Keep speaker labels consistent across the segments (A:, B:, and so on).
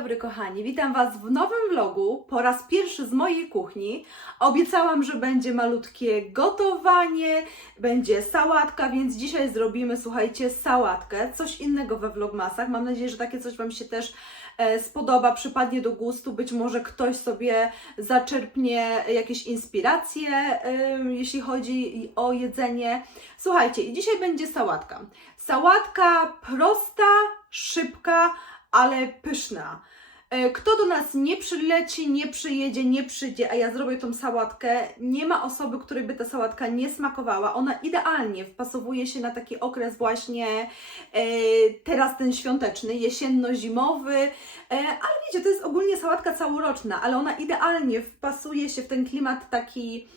A: dobry kochani, witam Was w nowym vlogu, po raz pierwszy z mojej kuchni. Obiecałam, że będzie malutkie gotowanie, będzie sałatka, więc dzisiaj zrobimy, słuchajcie, sałatkę, coś innego we vlogmasach. Mam nadzieję, że takie coś Wam się też e, spodoba, przypadnie do gustu, być może ktoś sobie zaczerpnie jakieś inspiracje, em, jeśli chodzi o jedzenie. Słuchajcie, i dzisiaj będzie sałatka. Sałatka prosta, szybka, ale pyszna. E, Kto do nas nie przyleci, nie przyjedzie, nie przyjdzie, a ja zrobię tą sałatkę, nie ma osoby, której by ta sałatka nie smakowała. Ona idealnie wpasowuje się na taki okres właśnie e, teraz ten świąteczny, jesienno-zimowy, e, ale wiecie, to jest ogólnie sałatka całoroczna, ale ona idealnie wpasuje się w ten klimat taki,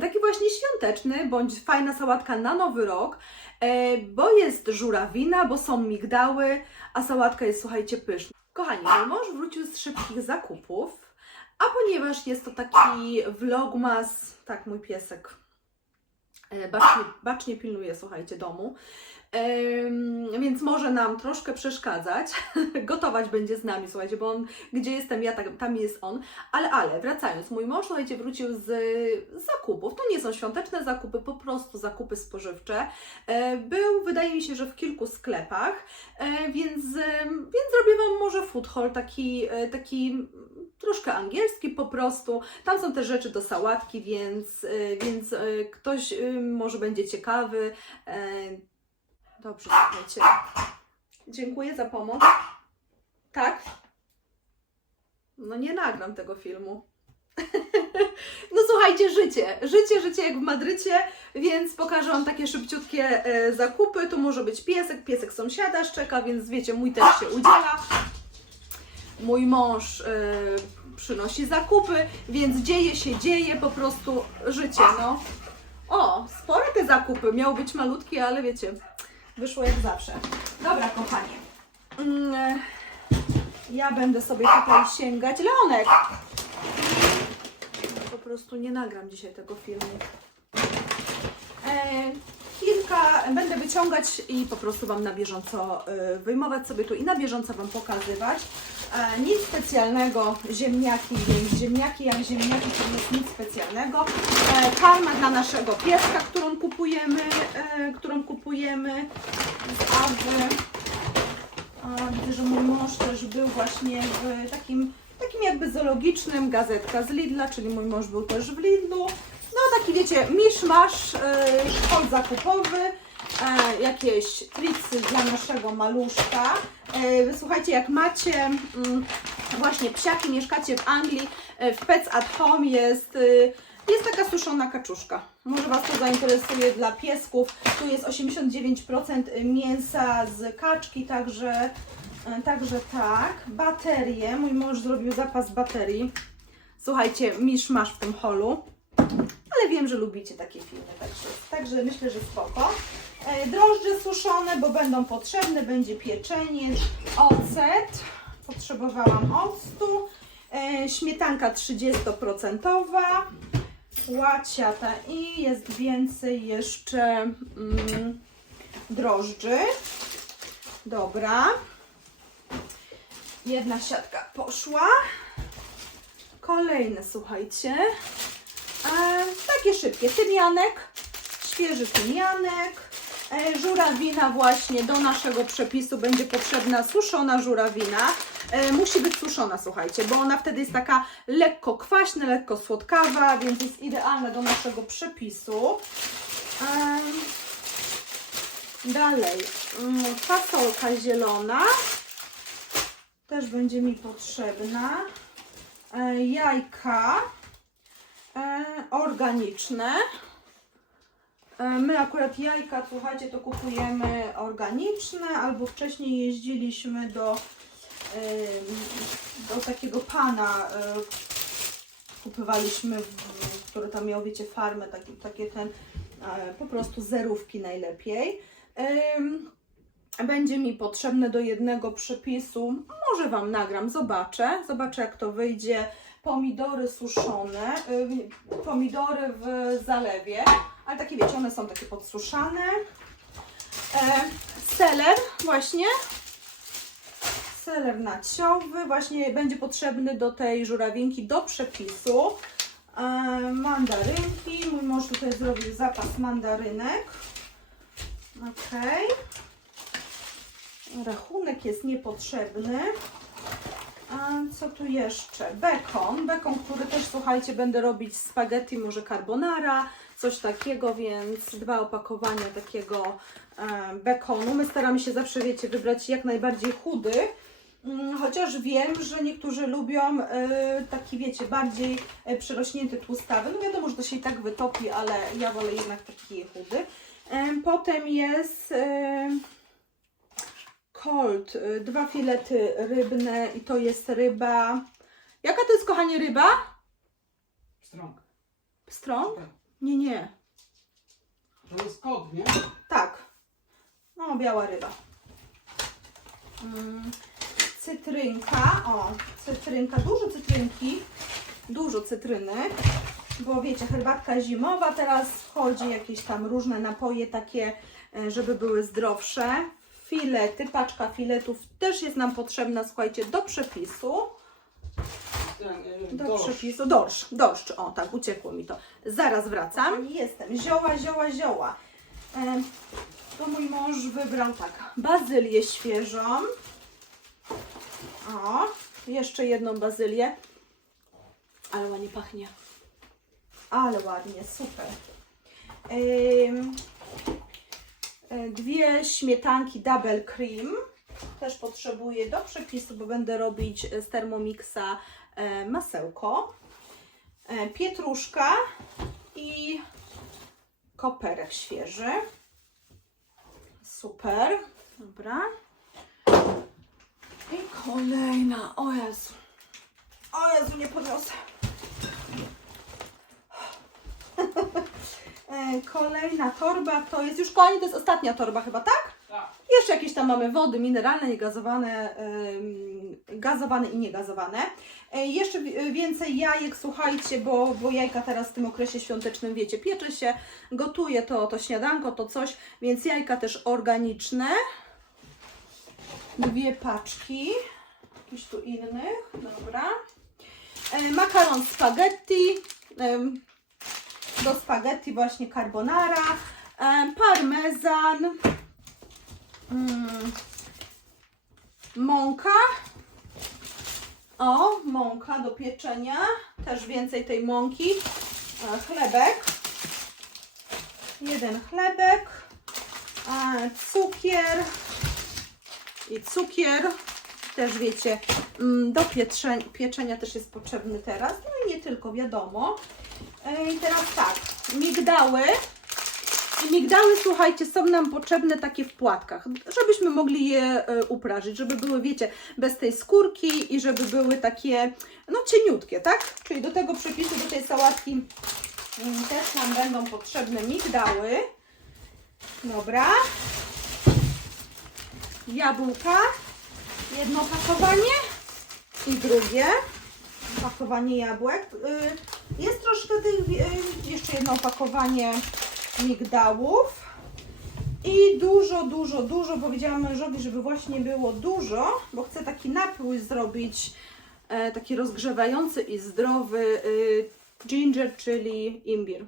A: taki właśnie świąteczny, bądź fajna sałatka na nowy rok, e, bo jest żurawina, bo są migdały, a sałatka jest, słuchajcie, pyszna. Kochani, mój mąż wrócił z szybkich zakupów, a ponieważ jest to taki vlogmas, tak, mój piesek e, bacznie, bacznie pilnuje, słuchajcie, domu, więc może nam troszkę przeszkadzać. Gotować będzie z nami, słuchajcie, bo on, gdzie jestem ja, tam jest on. Ale, ale, wracając, mój mąż, słuchajcie, wrócił z zakupów. To nie są świąteczne zakupy, po prostu zakupy spożywcze. E, Był, wydaje mi się, że w kilku sklepach, e, więc, więc zrobię Wam może food haul, taki, e, taki troszkę angielski po prostu. Tam są też rzeczy do sałatki, więc, więc ktoś może będzie ciekawy. Dobrze, słuchajcie. Dziękuję za pomoc. Tak? No nie nagram tego filmu. No słuchajcie, życie. Życie, życie jak w Madrycie, więc pokażę Wam takie szybciutkie e, zakupy. Tu może być piesek, piesek sąsiada szczeka, więc wiecie, mój też się udziela. Mój mąż e, przynosi zakupy, więc dzieje się, dzieje po prostu życie, no. O, spore te zakupy. Miało być malutkie, ale wiecie, wyszło jak zawsze. Dobra, kochanie. Mm, Ja będę sobie tutaj sięgać. Leonek! Po prostu nie nagram dzisiaj tego filmu. E, kilka, będę wyciągać i po prostu Wam na bieżąco e, wyjmować sobie tu i na bieżąco Wam pokazywać. E, nic specjalnego, ziemniaki, więc ziemniaki jak ziemniaki to jest nic specjalnego. E, karma dla naszego pieska, którą kupujemy, e, którą kupujemy z Awy. Widzę, że mój mąż też był właśnie w takim, takim jakby zoologicznym, gazetka z Lidla, czyli mój mąż był też w Lidlu. No taki wiecie, miszmasz, yy, szkol zakupowy, jakieś triksy dla naszego maluszka. E, słuchajcie, jak macie mm, właśnie psiaki, mieszkacie w Anglii, e, w Pets at Home jest... y, jest taka suszona kaczuszka. Może Was to zainteresuje dla piesków. Tu jest 89% mięsa z kaczki, także, e, także tak. Baterie. Mój mąż zrobił zapas baterii. Słuchajcie, misz masz w tym holu. Ale wiem, że lubicie takie filmy, także, także myślę, że spoko. E, drożdże suszone, bo będą potrzebne. Będzie pieczenie, ocet. Potrzebowałam octu. E, śmietanka 30% łaciata i jest więcej jeszcze mm, drożdży. Dobra. Jedna siatka poszła. Kolejne, słuchajcie. E, takie szybkie. Tymianek, świeży tymianek. E, żurawina właśnie do naszego przepisu będzie potrzebna suszona żurawina. E, musi być suszona, słuchajcie, bo ona wtedy jest taka lekko kwaśna, lekko słodkawa, więc jest idealna do naszego przepisu. Dalej, mm, fasolka zielona też będzie mi potrzebna. E, jajka organiczne. E, My akurat jajka, słuchajcie, to kupujemy organiczne, albo wcześniej jeździliśmy do, do takiego pana, e, kupywaliśmy, który tam miał, wiecie, farmę, takie, takie ten, e, po prostu zerówki najlepiej. Będzie mi potrzebne do jednego przepisu, może Wam nagram, zobaczę, zobaczę jak to wyjdzie. Pomidory suszone, y, pomidory w zalewie, ale takie wiecie, one są takie podsuszane. E, seler właśnie, seler naciowy, właśnie będzie potrzebny do tej żurawinki do przepisu. E, mandarynki, mój mąż tutaj zrobił zapas mandarynek. Ok. Rachunek jest niepotrzebny. Co tu jeszcze? Bekon. Bekon, który też, słuchajcie, będę robić spaghetti, może carbonara, coś takiego, więc dwa opakowania takiego e, bekonu. My staramy się zawsze, wiecie, wybrać jak najbardziej chudy, Mm, chociaż wiem, że niektórzy lubią e, taki, wiecie, bardziej e, przerośnięty, tłustawy. No wiadomo, że to się i tak wytopi, ale ja wolę jednak taki chudy. Potem jest... Cold, y, dwa filety rybne i to jest ryba. Jaka to jest, kochanie, ryba?
B: Strąg.
A: Strąg?
B: Tak.
A: Nie, nie.
B: To jest kod, nie?
A: Tak. No, biała ryba. Mm, cytrynka. O, cytrynka. Dużo cytrynki. Dużo cytryny. Bo wiecie, herbatka zimowa, teraz wchodzi jakieś tam różne napoje takie, e, żeby były zdrowsze. Filety, paczka filetów też jest nam potrzebna, słuchajcie, do przepisu. Do
B: dorsz.
A: przepisu. Dorsz, dorsz. O, tak, uciekło mi to. Zaraz wracam. Jestem. Zioła, zioła, zioła. E, to mój mąż wybrał tak. Bazylię świeżą. O, jeszcze jedną bazylię. Ale ładnie pachnie. Ale ładnie, super. E, dwie śmietanki double cream. Też potrzebuję do przepisu, bo będę robić z Thermomixa e, masełko, e, pietruszka i koperek świeży. Super, dobra. I kolejna, o Jezu, o Jezu, nie podniosę. E, Kolejna torba to jest już kochani, to jest ostatnia torba chyba, tak?
B: Tak.
A: Jeszcze jakieś tam mamy wody mineralne, niegazowane, gazowane i niegazowane. E, Jeszcze wi- więcej jajek, słuchajcie, bo, bo jajka teraz w tym okresie świątecznym, wiecie, piecze się, gotuje to, to śniadanko, to coś, więc jajka też organiczne. Dwie paczki, jakichś tu innych, dobra. E, Makaron spaghetti, do spaghetti właśnie carbonara, parmezan, Mm. Mąka. O, mąka do pieczenia. Też więcej tej mąki. E, Chlebek. Jeden chlebek. E, Cukier. I cukier. Też wiecie, mm, do pieczenia, pieczenia też jest potrzebny teraz. No i nie tylko, wiadomo. I teraz tak, migdały. I migdały, słuchajcie, są nam potrzebne takie w płatkach, żebyśmy mogli je e, uprażyć, żeby były, wiecie, bez tej skórki i żeby były takie, no cieniutkie, tak? Czyli do tego przepisu, do tej sałatki mm, też nam będą potrzebne migdały. Dobra. Jabłka. Jedno opakowanie i drugie opakowanie jabłek. Jest troszkę tych, y, jeszcze jedno opakowanie migdałów i dużo, dużo, dużo powiedziałam mężowi, żeby właśnie było dużo, bo chcę taki napój zrobić, e, taki rozgrzewający i zdrowy y, ginger, czyli imbir.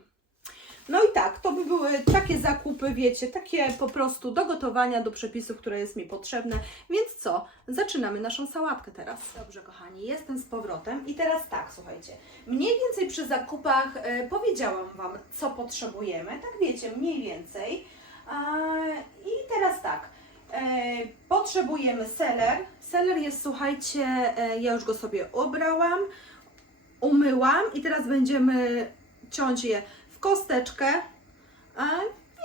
A: No i tak, to by były takie zakupy, wiecie, takie po prostu do gotowania, do przepisu, które jest mi potrzebne. Więc co? Zaczynamy naszą sałatkę teraz. Dobrze, kochani, jestem z powrotem i teraz tak, słuchajcie. Mniej więcej przy zakupach e, powiedziałam Wam, co potrzebujemy, tak wiecie, mniej więcej. I teraz tak. E, potrzebujemy seler. Seler jest, słuchajcie, e, ja już go sobie obrałam, umyłam i teraz będziemy ciąć je kosteczkę. A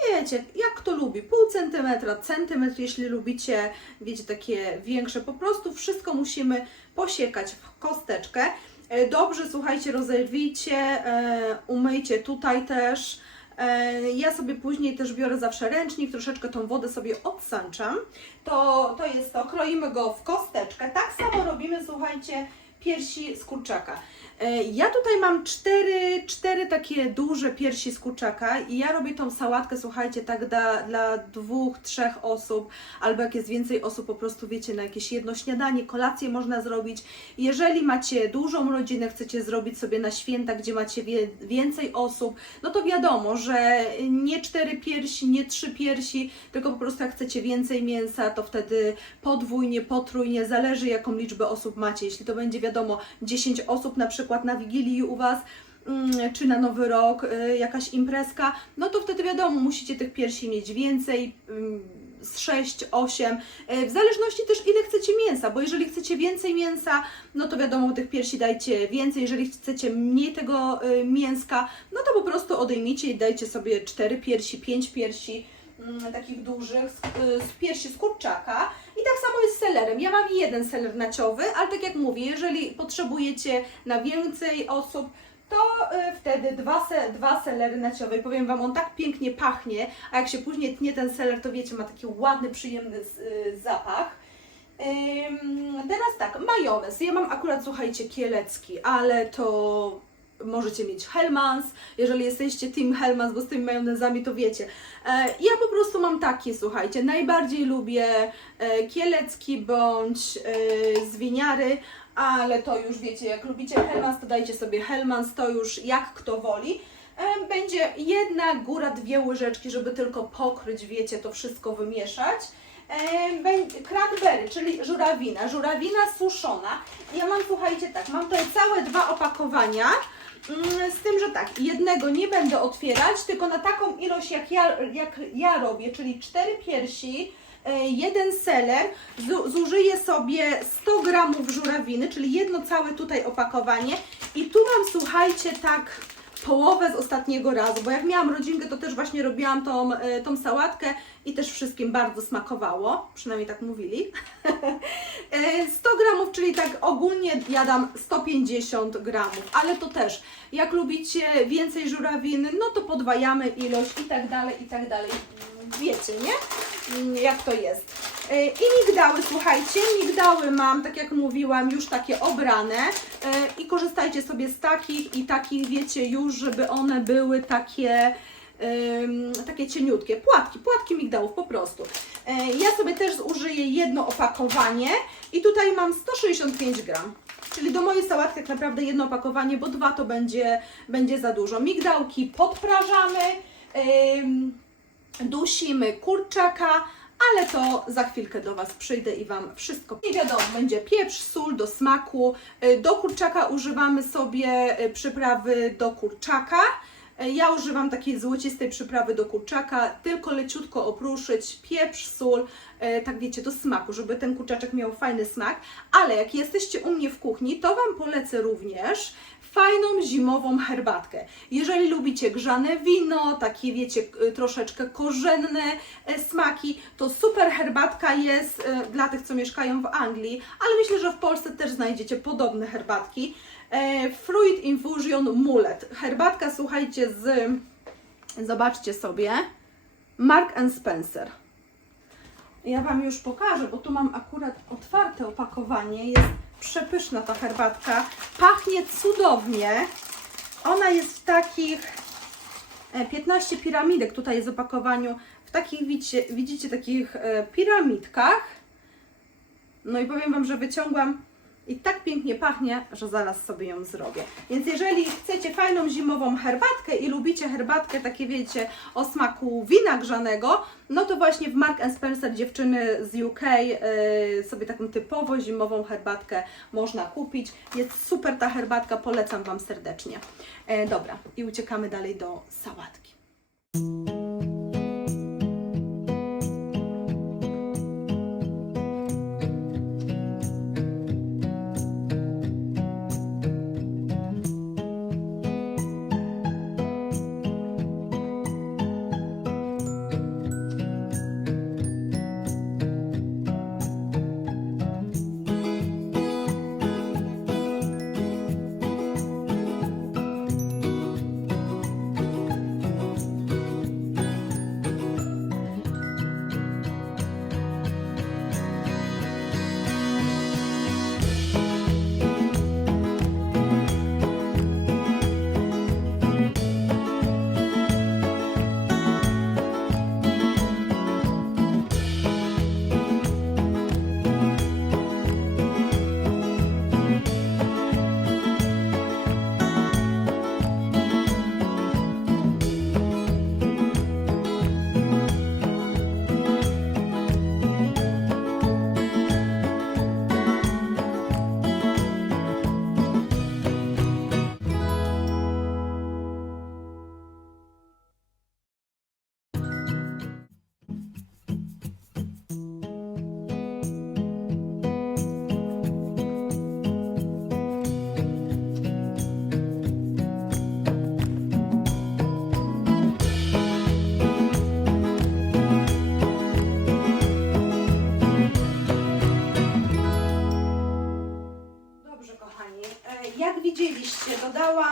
A: wiecie, jak kto lubi, pół centymetra, centymetr, jeśli lubicie, wiecie, takie większe, po prostu wszystko musimy posiekać w kosteczkę. E, Dobrze, słuchajcie, rozerwijcie, e, umyjcie tutaj też. E, Ja sobie później też biorę zawsze ręcznik, troszeczkę tą wodę sobie odsanczam. To, to jest to, kroimy go w kosteczkę. Tak samo robimy, słuchajcie, piersi z kurczaka. E, Ja tutaj mam cztery, cztery takie duże piersi z kurczaka i ja robię tą sałatkę, słuchajcie, tak dla, dla dwóch, trzech osób, albo jak jest więcej osób, po prostu wiecie, na jakieś jedno śniadanie, kolację można zrobić. Jeżeli macie dużą rodzinę, chcecie zrobić sobie na święta, gdzie macie wie, więcej osób, no to wiadomo, że nie cztery piersi, nie trzy piersi, tylko po prostu jak chcecie więcej mięsa, to wtedy podwójnie, potrójnie, zależy jaką liczbę osób macie. Jeśli to będzie wiadomo 10 osób na przykład na Wigilii u Was, mm, czy na Nowy Rok, y, jakaś imprezka, no to wtedy wiadomo, musicie tych piersi mieć więcej, ym, z 6, 8, y, w zależności też ile chcecie mięsa, bo jeżeli chcecie więcej mięsa, no to wiadomo, tych piersi dajcie więcej, jeżeli chcecie mniej tego y, mięska, no to po prostu odejmijcie i dajcie sobie 4 piersi, 5 piersi, mm, takich dużych, z, y, z piersi z kurczaka. I tak samo jest z selerem. Ja mam jeden seler naciowy, ale tak jak mówię, jeżeli potrzebujecie na więcej osób, to y, wtedy dwa, se, dwa selery naciowe. I powiem Wam, on tak pięknie pachnie, a jak się później tnie ten seler, to wiecie, ma taki ładny, przyjemny y, zapach. Teraz tak, majonez. Ja mam akurat, słuchajcie, kielecki, ale to możecie mieć Hellmans. Jeżeli jesteście team Hellmans, bo z tymi majonezami to wiecie. E, ja po prostu mam taki, słuchajcie, najbardziej lubię e, kielecki bądź e, z winiary, ale to już wiecie, jak lubicie Hellmans, to dajcie sobie Hellmans, to już jak kto woli. Będzie jedna góra, dwie łyżeczki, żeby tylko pokryć, wiecie, to wszystko wymieszać. Cranberry, czyli żurawina, żurawina suszona. Ja mam, słuchajcie, tak, mam tutaj całe dwa opakowania. Mm, Z tym, że tak, jednego nie będę otwierać, tylko na taką ilość jak ja, jak ja robię, czyli cztery piersi, e, jeden seler, zu- zużyję sobie 100 gramów żurawiny, czyli jedno całe tutaj opakowanie. I tu mam, słuchajcie, tak połowę z ostatniego razu, bo jak miałam rodzinkę, to też właśnie robiłam tą, e, tą sałatkę i też wszystkim bardzo smakowało, przynajmniej tak mówili. E, 100 gramów, czyli tak ogólnie jadam 150 gramów, ale to też, jak lubicie więcej żurawiny, no to podwajamy ilość i tak dalej, i tak dalej. Wiecie, nie? Mm, Jak to jest. E, I migdały, słuchajcie, migdały mam, tak jak mówiłam, już takie obrane e, i korzystajcie sobie z takich i takich, wiecie, już, żeby one były takie takie cieniutkie, płatki, płatki migdałów po prostu. E, Ja sobie też zużyję jedno opakowanie i tutaj mam 165 gram. Czyli do mojej sałatki tak naprawdę jedno opakowanie, bo dwa to będzie, będzie za dużo. Migdałki podprażamy, dusimy kurczaka, ale to za chwilkę do Was przyjdę i Wam wszystko. I wiadomo, będzie pieprz, sól do smaku. Y, Do kurczaka używamy sobie y, przyprawy do kurczaka. Y, Ja używam takiej złocistej przyprawy do kurczaka, tylko leciutko opruszyć, pieprz, sól, y, tak wiecie, do smaku, żeby ten kurczaczek miał fajny smak. Ale jak jesteście u mnie w kuchni, to Wam polecę również fajną zimową herbatkę. Jeżeli lubicie grzane wino, takie wiecie, troszeczkę korzenne e, smaki, to super herbatka jest e, dla tych, co mieszkają w Anglii, ale myślę, że w Polsce też znajdziecie podobne herbatki. E, Fruit Infusion Mullet. Herbatka, słuchajcie, z, zobaczcie sobie, Mark and Spencer. Ja Wam już pokażę, bo tu mam akurat otwarte opakowanie. Jest przepyszna ta herbatka. Pachnie cudownie. Ona jest w takich e, 15 piramidek tutaj jest w opakowaniu. W takich widzicie, widzicie takich e, piramidkach. No i powiem Wam, że wyciągłam i tak pięknie pachnie, że zaraz sobie ją zrobię. Więc jeżeli chcecie fajną zimową herbatkę i lubicie herbatkę takie wiecie o smaku wina grzanego, no to właśnie w Mark Spencer dziewczyny z UK y, sobie taką typowo zimową herbatkę można kupić. Jest super ta herbatka, polecam Wam serdecznie. E, dobra, i uciekamy dalej do sałatki.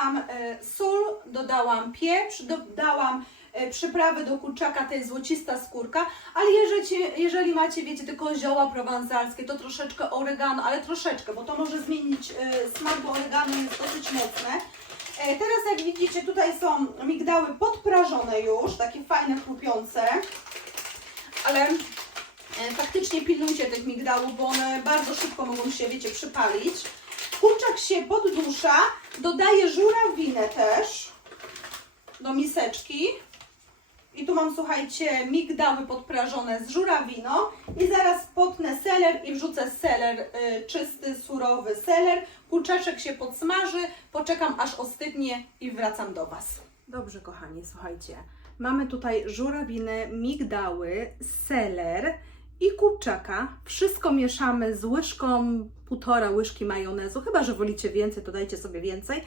A: Dodałam e, sól, dodałam pieprz, dodałam e, przyprawy do kurczaka, to jest złocista skórka, ale jeżeli, jeżeli macie, wiecie, tylko zioła prowansalskie, to troszeczkę oregano, ale troszeczkę, bo to może zmienić e, smak, bo oregano jest dosyć mocne. Teraz jak widzicie, tutaj są migdały podprażone już, takie fajne, chrupiące, ale Faktycznie pilnujcie tych migdałów, bo one bardzo szybko mogą się, wiecie, przypalić. Kurczak się poddusza, dodaję żurawinę też do miseczki. I tu mam, słuchajcie, migdały podprażone z żurawiną. I zaraz potnę seler i wrzucę seler, y, czysty, surowy seler. Kurczaczek się podsmaży, poczekam aż ostygnie i wracam do Was. Dobrze, kochani, słuchajcie. Mamy tutaj żurawiny, migdały, seler i kurczaka. Wszystko mieszamy z łyżką, półtora łyżki majonezu. Chyba, że wolicie więcej, to dajcie sobie więcej.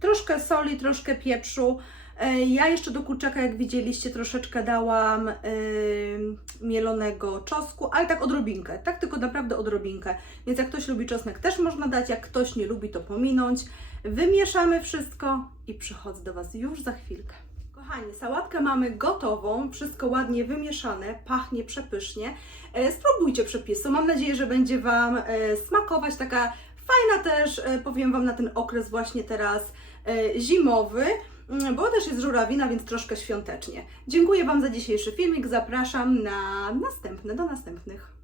A: Troszkę soli, troszkę pieprzu. E, Ja jeszcze do kurczaka, jak widzieliście, troszeczkę dałam yy, mielonego czosnku, ale tak odrobinkę, tak tylko naprawdę odrobinkę. Więc jak ktoś lubi czosnek, też można dać, jak ktoś nie lubi, to pominąć. Wymieszamy wszystko i przychodzę do Was już za chwilkę. Kochani, sałatkę mamy gotową, wszystko ładnie wymieszane, pachnie przepysznie. E, Spróbujcie przepisu, mam nadzieję, że będzie Wam e, smakować. Taka fajna też, e, powiem Wam, na ten okres właśnie teraz zimowy, mm, bo też jest żurawina, więc troszkę świątecznie. Dziękuję Wam za dzisiejszy filmik, zapraszam na następne, do następnych.